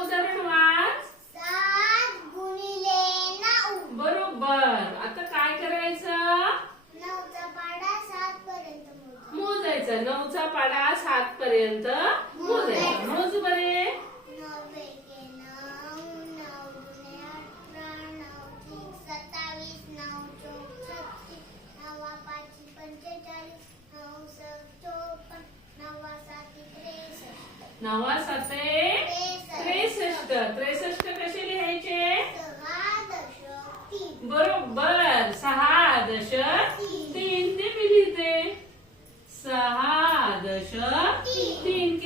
उदाहरण वाच सात गुणिले नऊ. बरोबर. आता काय करायचं? नऊचा पाडा सात पर्यंत मोजा. मोजायचं. नऊचा पाडा सात पर्यंत मोजायचा. मोज बरे. नऊ एके नऊ, नऊ दुने अठरा, नऊ त्रिक सत्तावीस, नऊ चौक छत्तीस, नवा पाची पंचेचाळीस, नऊ सक चोपन्न, नवा साती त्रेसष्ट. नवा साते त्रेसष्ट. त्रेसष्ट कसे लिहायचे. बरोबर. सहा दशक तीन. ते मी लिहिते. सहा दशक तीन.